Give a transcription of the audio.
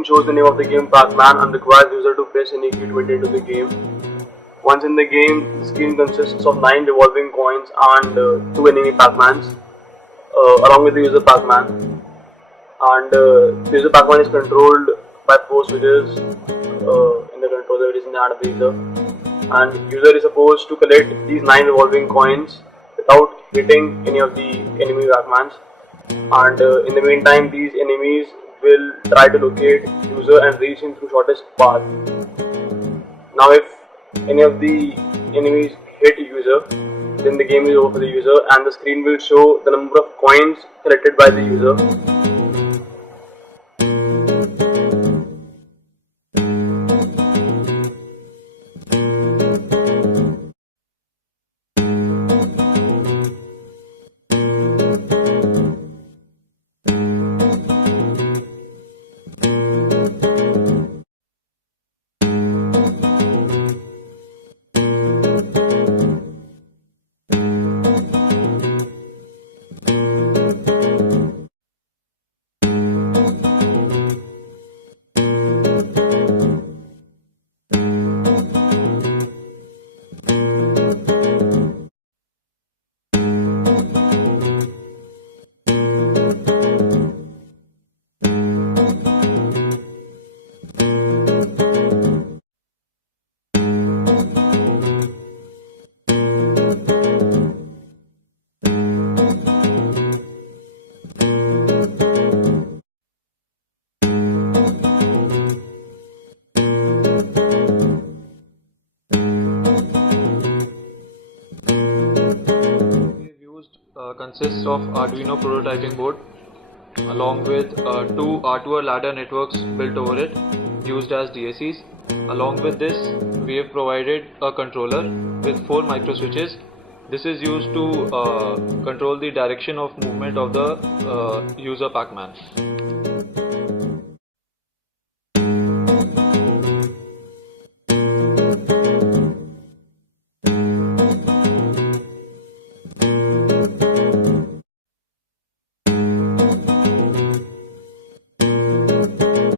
screen shows the name of the game Pac-Man and requires user to press any key to enter into the game. Once in the game, the screen consists of 9 revolving coins and 2 enemy Pac-Mans, along with the user Pac-Man. And the user Pac-Man is controlled by 4 switches in the controller, it is in the hand of the user. And user is supposed to collect these 9 revolving coins without hitting any of the enemy Pac-Mans. And in the meantime, these enemies will try to locate user and reach him through shortest path. Now if any of the enemies hit user, then the game is over for the user and the screen will show the number of coins collected by the user. Consists of Arduino prototyping board along with two R2R ladder networks built over it used as DACs. Along with this, we have provided a controller with 4 micro switches. This is used to control the direction of movement of the user Pac-Man.